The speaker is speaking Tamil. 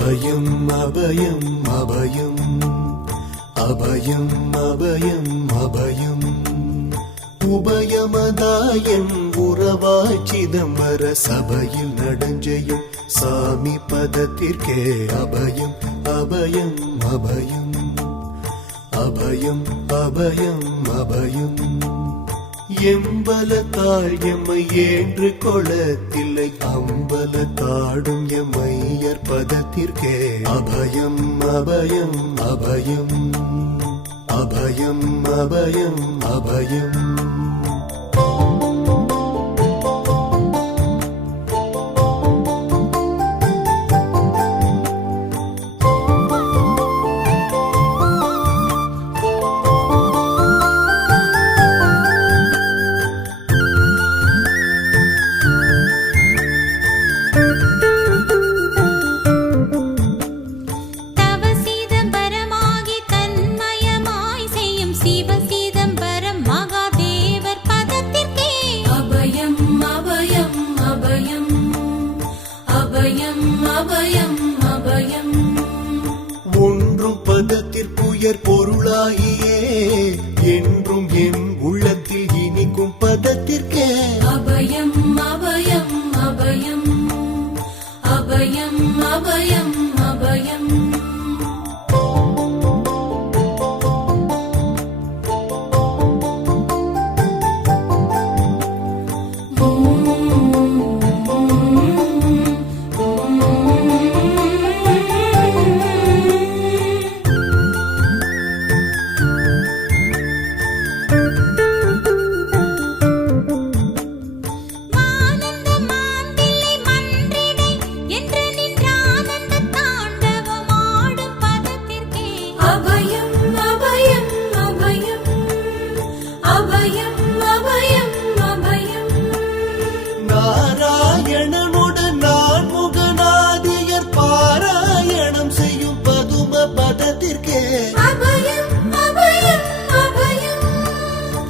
அபயம் அபயம் அபயம் அபயம் அபயம் அபயம் உபயமதாயம் உறவாய் சிதம்பர சபையில் நடஞ்செய்யும் சாமி பதத்திற்கே அபயம் அபயம் அபயம் அபயம் அபயம் அபயம் எம்பலத்தாள் எம்மை ஏன்று கொளத்தில்லை அம்பலத்தாடும் எம்மையர் பதத்திற்கே அபயம் அபயம் அபயம் அபயம் அபயம் அபயம் ஒன்றும் பதத்திற்குயர் பொருளாகியே என்றும் என் உள்ளத்தில் இனிக்கும் பதத்திற்கு